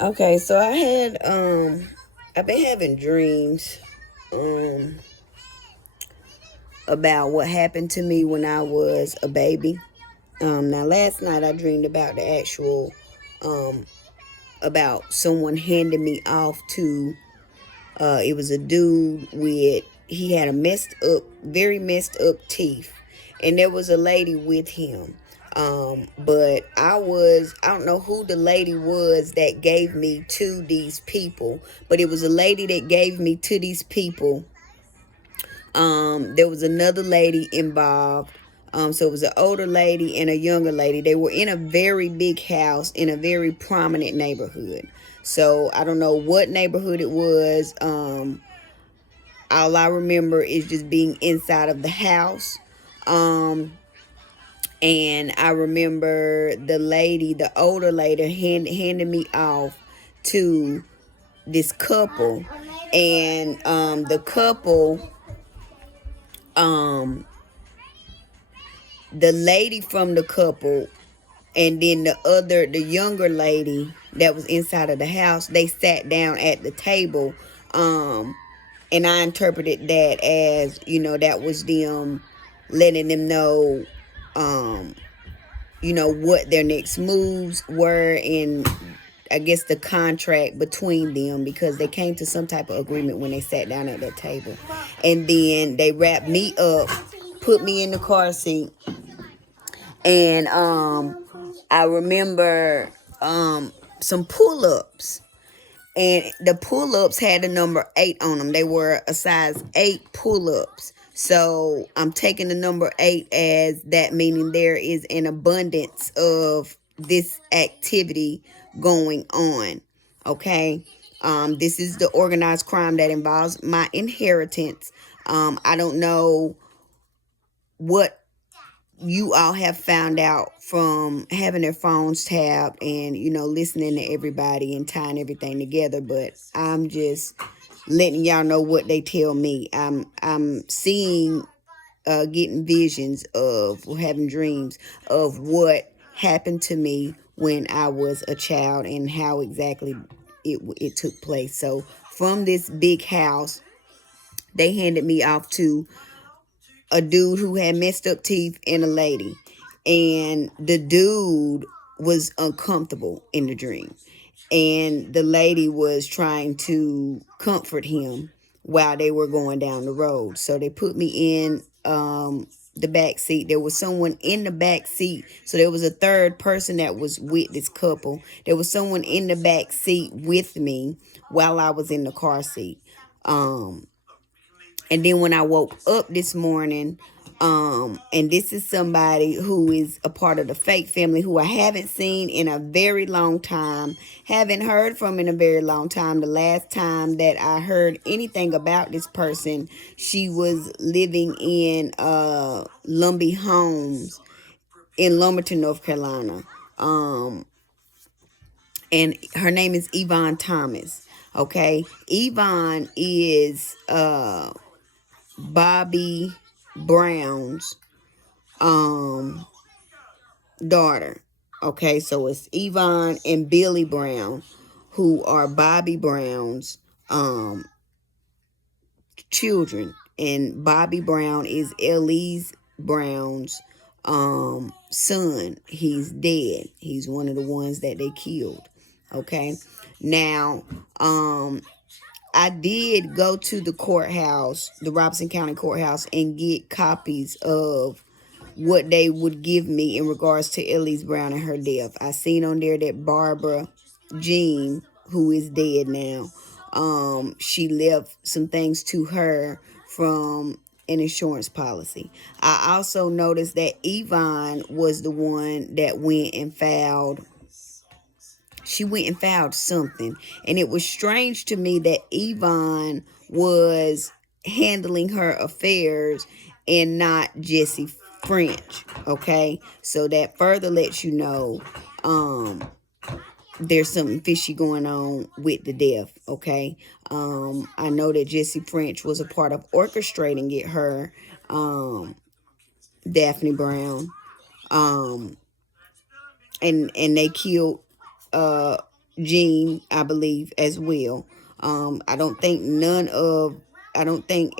Okay, so I've been having dreams um about what happened to me when I was a baby. Now last night I dreamed about the actual um about someone handing me off to it was a dude with he had a very messed up teeth, and there was a lady with him. But I don't know who the lady was that gave me to these people, but it was a lady that gave me to these people. There was another lady involved. So it was an older lady and a younger lady. They were in a very big house in a very prominent neighborhood. So I don't know what neighborhood it was. All I remember is just being inside of the house. Um, and I remember the older lady, handing me off to this couple. And um, the lady from the couple, and then the younger lady that was inside of the house, they sat down at the table. Um, and I interpreted that as, that was them letting them know, um, what their next moves were, and I guess the contract between them, because they came to some type of agreement when they sat down at that table. And then they wrapped me up, put me in the car seat, and I remember some pull-ups, and the pull-ups had the number 8 on them. They were a size 8 pull-ups. So I'm taking the number 8 as that, meaning there is an abundance of this activity going on. Okay. This is the organized crime that involves my inheritance. I don't know what you all have found out from having their phones tapped and, listening to everybody and tying everything together, but I'm just letting y'all know what they tell me. I'm seeing, getting visions of, or having dreams of what happened to me when I was a child and how exactly it took place. So from this big house, they handed me off to a dude who had messed up teeth and a lady. And the dude was uncomfortable in the dream. And the lady was trying to comfort him while they were going down the road. So they put me in the back seat. There was someone in the back seat. So there was a third person that was with this couple. There was someone in the back seat with me while I was in the car seat. And then when I woke up this morning, and this is somebody who is a part of the fake family who I haven't seen in a very long time, haven't heard from in a very long time. The last time that I heard anything about this person, she was living in Lumbee Homes in Lumberton, North Carolina. And her name is Yvonne Thomas. Okay, Yvonne is Bobby Brown's daughter. Okay, so it's Yvonne and Billy Brown, who are Bobby Brown's children. And Bobby Brown is Elise Brown's son. He's dead. He's one of the ones that they killed. Okay. Now, I did go to the courthouse, the Robeson County Courthouse, and get copies of what they would give me in regards to Elise Brown and her death. I seen on there that Barbara Jean, who is dead now, she left some things to her from an insurance policy. I also noticed that Yvonne was the one that went and filed. She went and filed something, and it was strange to me that Yvonne was handling her affairs and not Jesse French. Okay, so that further lets you know there's something fishy going on with the death. Okay, I know that Jesse French was a part of orchestrating it, her, Daphne Brown, and they killed Jean, I believe, as well. I don't think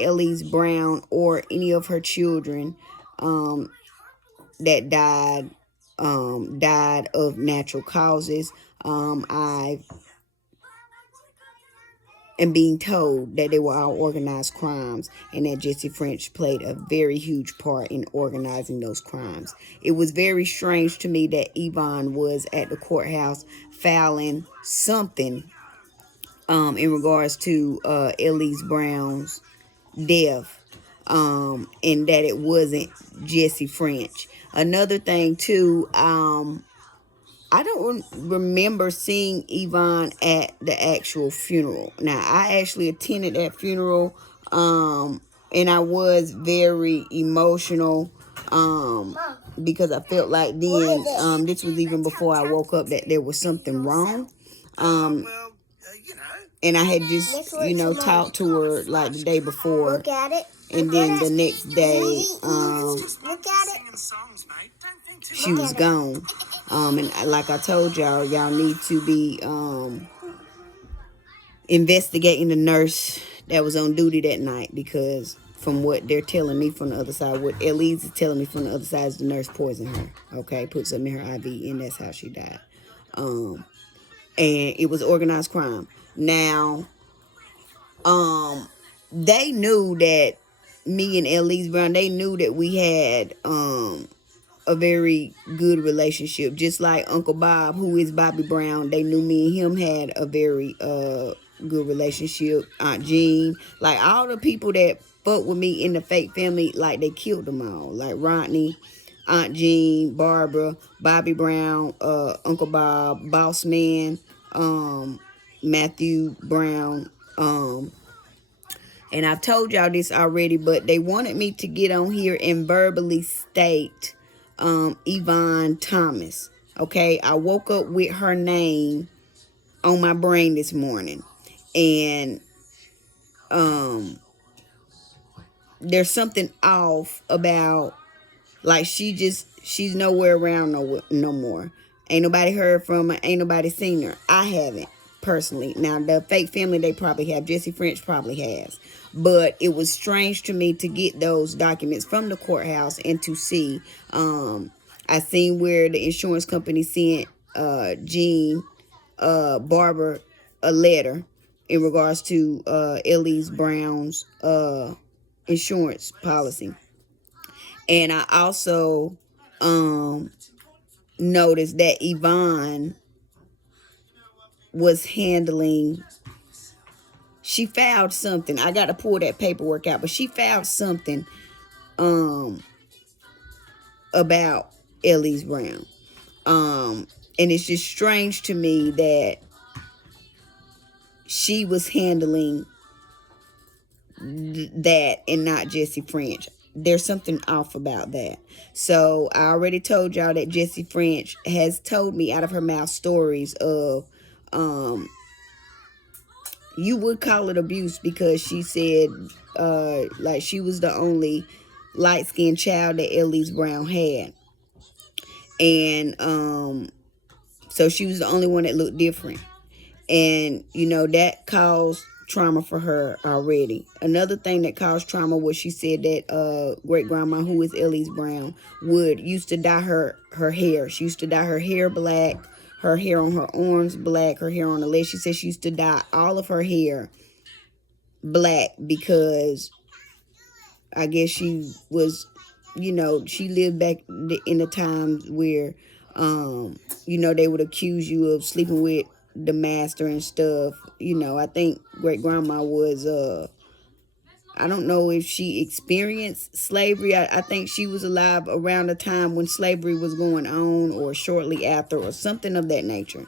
Elise Brown or any of her children that died of natural causes. I am being told that they were all organized crimes and that Jesse French played a very huge part in organizing those crimes. It was very strange to me that Yvonne was at the courthouse filing something in regards to Elise Brown's death, and that it wasn't Jesse French. Another thing too, I don't remember seeing Yvonne at the actual funeral. Now, I actually attended that funeral, and I was very emotional, because I felt like then, this was even before I woke up, that there was something wrong. And I had just, talked to her like the day before. Look at it. And then the next day, Look at it. she was gone. And like I told y'all, y'all need to be investigating the nurse that was on duty that night, because from what they're telling me from the other side, what Elise is telling me from the other side, is the nurse poisoned her. Okay, put something in her IV, and that's how she died. And it was organized crime. Now, they knew that me and Elise Brown, they knew that we had a very good relationship. Just like Uncle Bob, who is Bobby Brown, they knew me and him had a very good relationship. Aunt Jean, like all the people that fuck with me in the fake family, like they killed them all. Like Rodney, Aunt Jean, Barbara, Bobby Brown, Uncle Bob, Boss Man, Matthew Brown, and I've told y'all this already, but they wanted me to get on here and verbally state Yvonne Thomas. Okay, I woke up with her name on my brain this morning, and there's something off about, like, she's nowhere around no more. Ain't nobody heard from her, ain't nobody seen her. I haven't personally. Now the fake family, they probably have. Jesse French probably has. But it was strange to me to get those documents from the courthouse and to see. I seen where the insurance company sent Jean Barber a letter in regards to Elise Brown's insurance policy. And I also noticed that Yvonne was handling, she filed something. I got to pull that paperwork out, but she filed something about Elise Brown. And it's just strange to me that she was handling that and not Jesse French. There's something off about that. So I already told y'all that Jesse French has told me out of her mouth stories of, you would call it abuse, because she said, like, she was the only light-skinned child that Elise Brown had. And so she was the only one that looked different. And, that caused trauma for her already. Another thing that caused trauma was, she said that great-grandma, who is Elise Brown, used to dye her hair. She used to dye her hair black, her hair on her arms black, her hair on the legs. She said she used to dye all of her hair black because I guess she was, she lived back in the times where, they would accuse you of sleeping with the master and stuff. I think great grandma was, I don't know if she experienced slavery. I think she was alive around the time when slavery was going on, or shortly after, or something of that nature.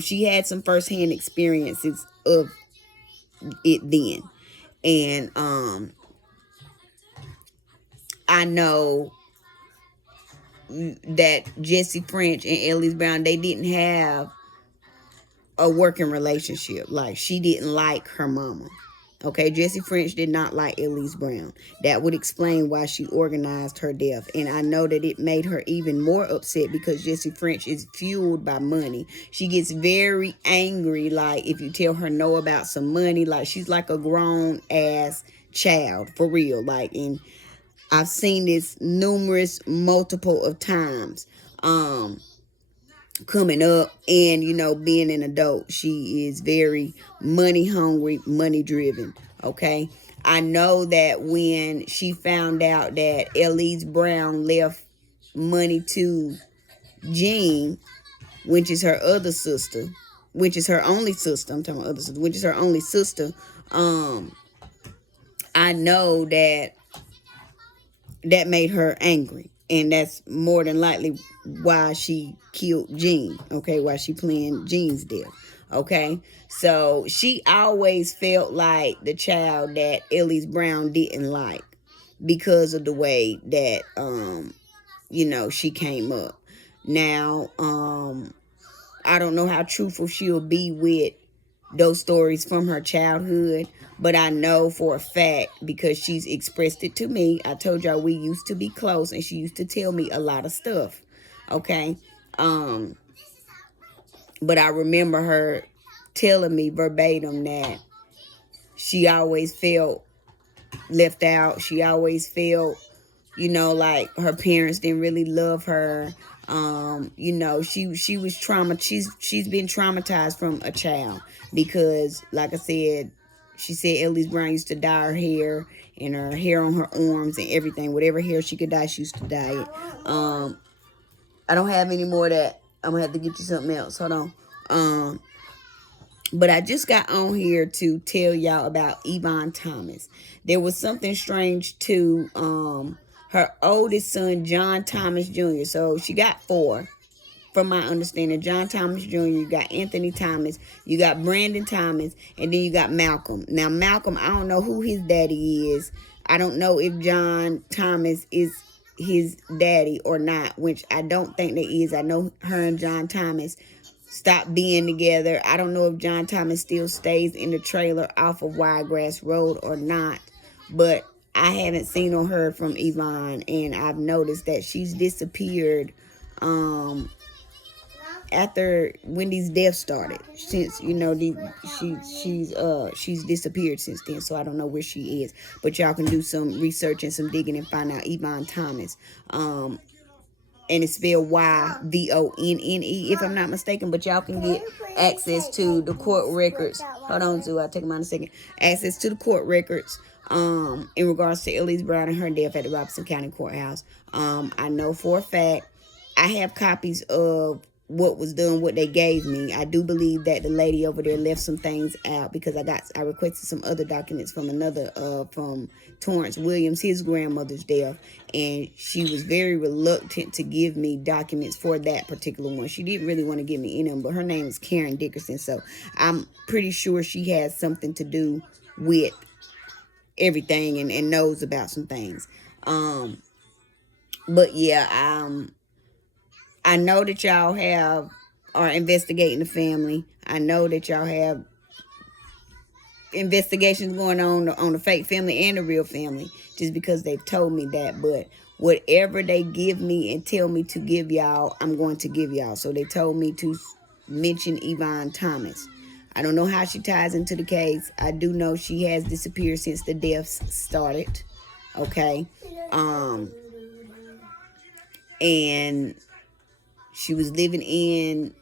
She had some firsthand experiences of it then. And I know that Jesse French and Elise Brown, they didn't have a working relationship. Like, she didn't like her mama. Okay, Jessie French did not like Elise Brown. That would explain why she organized her death. And I know that it made her even more upset because Jessie French is fueled by money. She gets very angry, like if you tell her no about some money, like she's like a grown ass child, for real. Like, and I've seen this multiple of times. Coming up and, you know, being an adult, she is very money hungry, money driven. Okay, I know that when she found out that Elise Brown left money to Jean, which is her other sister, which is her only sister, I'm talking about other sister, which is her only sister, I know that made her angry. And that's more than likely why she killed Jean. Okay, why she planned Jean's death. Okay, so she always felt like the child that Elise Brown didn't like because of the way that you know, she came up. Now, I don't know how truthful she'll be with those stories from her childhood, but I know for a fact because she's expressed it to me. I told y'all we used to be close and she used to tell me a lot of stuff. Okay. But I remember her telling me verbatim that she always felt left out. She always felt, you know, like her parents didn't really love her. You know, she was she's been traumatized from a child because, like I said, she said Elise Brown used to dye her hair and her hair on her arms and everything. Whatever hair she could dye, she used to dye it. I don't have any more of that. I'm gonna have to get you something else. Hold on. But I just got on here to tell y'all about Yvonne Thomas. There was something strange to her oldest son, John Thomas Jr. So she got 4, from my understanding. John Thomas Jr., you got Anthony Thomas, you got Brandon Thomas, and then you got Malcolm. Now, Malcolm, I don't know who his daddy is. I don't know if John Thomas is his daddy or not, which I don't think that is. I know her and John Thomas stopped being together. I don't know if John Thomas still stays in the trailer off of Wiregrass Road or not, but I haven't seen or heard from Yvonne, and I've noticed that she's disappeared after Wendy's death started. Since, you know, she's disappeared since then, so I don't know where she is, but y'all can do some research and some digging and find out Yvonne Thomas. And it's spelled Yvonne, if I'm not mistaken. But y'all can get access to the court records. Hold on, Zoo. I'll take them out in a second. Access to the court records in regards to Elise Brown and her death at the Robeson County Courthouse. I know for a fact I have copies of what was done, what they gave me. I do believe that the lady over there left some things out because I requested some other documents from from Torrance Williams, his grandmother's death, and she was very reluctant to give me documents for that particular one. She didn't really want to give me any of them, but her name is Karen Dickerson, so I'm pretty sure she has something to do with everything and knows about some things. But yeah, I know that y'all are investigating the family. I know that y'all have investigations going on the fake family and the real family, just because they've told me that. But whatever they give me and tell me to give y'all, I'm going to give y'all. So they told me to mention Yvonne Thomas. I don't know how she ties into the case. I do know she has disappeared since the deaths started. Okay. And she was living in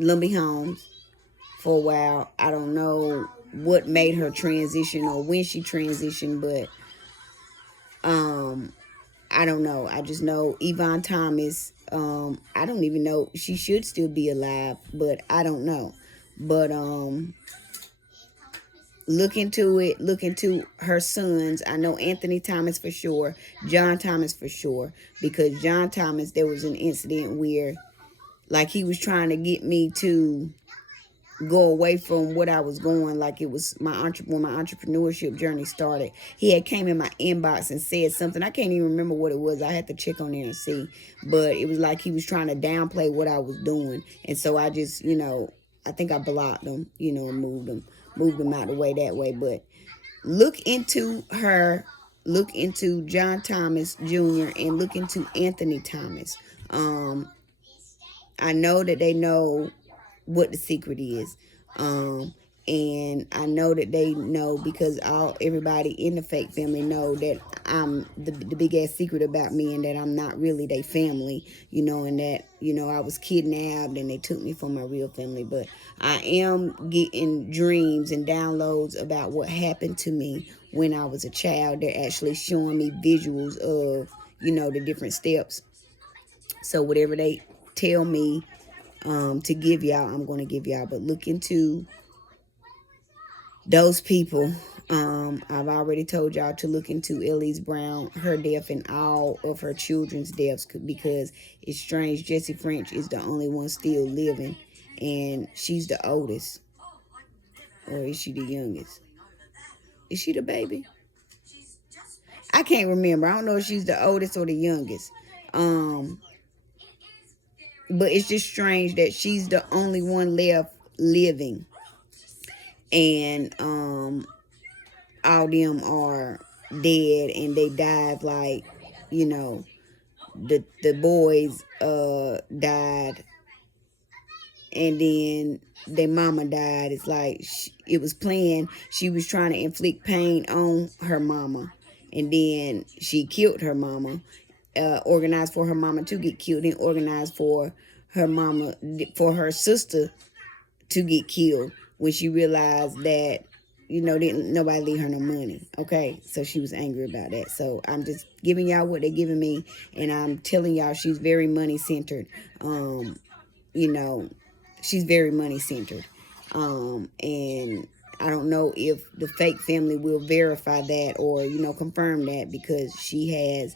Lumbee Homes for a while. I don't know what made her transition or when she transitioned, but I don't know. I just know Yvonne Thomas, I don't even know. She should still be alive, but I don't know. But look into it. Look into her sons. I know Anthony Thomas for sure. John Thomas for sure. Because John Thomas, there was an incident where, like, he was trying to get me to go away from what I was going. Like, it was when my entrepreneurship journey started. He had came in my inbox and said something. I can't even remember what it was. I had to check on there and see. But it was like he was trying to downplay what I was doing. And so I just, you know, I think I blocked him, you know, and moved him. moved them out of the way that way. But look into her, look into John Thomas Jr. and look into Anthony Thomas. I know that they know what the secret is. And I know that they know because everybody in the fake family know that I'm the big ass secret about me, and that I'm not really their family, and that, I was kidnapped and they took me from my real family. But I am getting dreams and downloads about what happened to me when I was a child. They're actually showing me visuals of, the different steps. So whatever they tell me to give y'all, I'm going to give y'all. But look into those people. I've already told y'all to look into Elise Brown, her death, and all of her children's deaths, because it's strange. Jessie French is the only one still living, and she's the oldest. Or is she the youngest? Is she the baby? I can't remember. I don't know if she's the oldest or the youngest. But it's just strange that she's the only one left living, and all them are dead, and they died like, the boys died, and then their mama died. It's like it was planned. She was trying to inflict pain on her mama, and then she killed her mama. Organized for her mama to get killed, and organized for her sister to get killed when she realized that, didn't nobody leave her no money. Okay, so she was angry about that. So I'm just giving y'all what they're giving me, and I'm telling y'all she's very money centered. She's very money centered. And I don't know if the fake family will verify that or, confirm that, because she has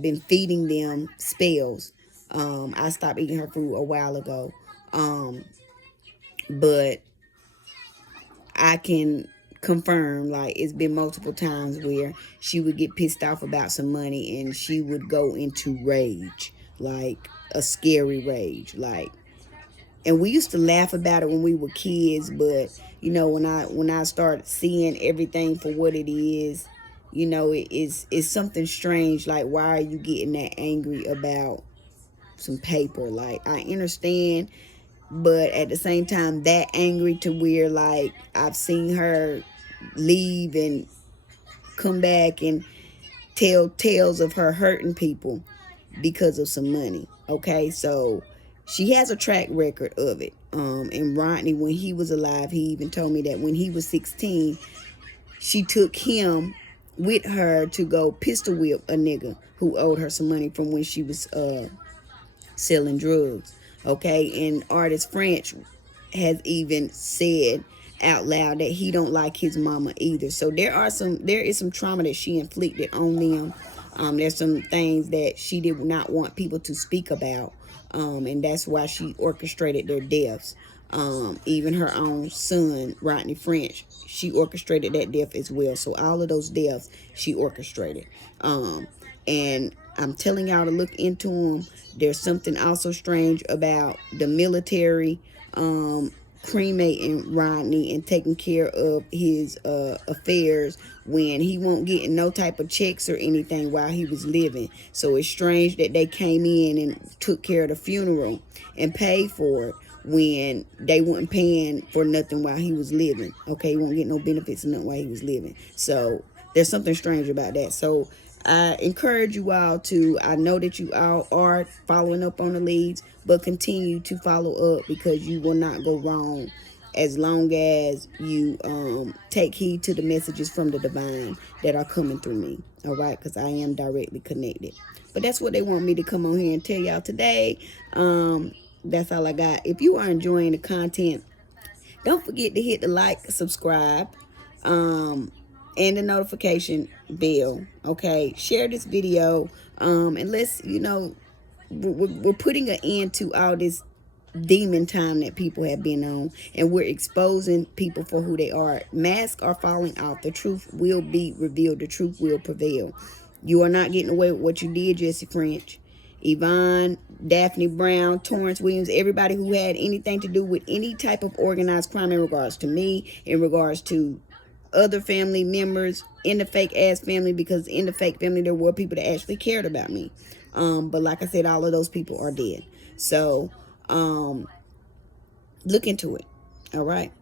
been feeding them spells. I stopped eating her food a while ago. But I can confirm, like, it's been multiple times where she would get pissed off about some money and she would go into rage, like a scary rage, like. And we used to laugh about it when we were kids, but when I started seeing everything for what it is, it's something strange. Like, why are you getting that angry about some paper? Like, I understand, but at the same time, that angry to where, like, I've seen her leave and come back and tell tales of her hurting people because of some money. Okay, so she has a track record of it. And Rodney, when he was alive, he even told me that when he was 16, she took him with her to go pistol whip a nigga who owed her some money from when she was selling drugs. Okay, and Artist French has even said out loud that he don't like his mama either. So there is some trauma that she inflicted on them. There's some things that she did not want people to speak about, and that's why she orchestrated their deaths. Even her own son, Rodney French, she orchestrated that death as well. So all of those deaths she orchestrated. And I'm telling y'all to look into them. There's something also strange about the military cremating Rodney and taking care of his affairs when he won't get no type of checks or anything while he was living. So it's strange that they came in and took care of the funeral and paid for it when they weren't paying for nothing while he was living. Okay, he won't get no benefits or nothing while he was living. So there's something strange about that. So I encourage you all to, I know that you all are following up on the leads, but continue to follow up, because you will not go wrong as long as you take heed to the messages from the divine that are coming through me. All right, because I am directly connected. But that's what they want me to come on here and tell y'all today. That's all I got. If you are enjoying the content, don't forget to hit the like, subscribe, and the notification bell. Okay, share this video, and let's, we're putting an end to all this demon time that people have been on, and we're exposing people for who they are. Masks are falling off. The truth will be revealed. The truth will prevail. You are not getting away with what you did, Jessie French. Yvonne, Daphne Brown, Torrance Williams, everybody who had anything to do with any type of organized crime in regards to me, in regards to other family members in the fake ass family, because in the fake family there were people that actually cared about me. But like I said, all of those people are dead. So look into it. All right.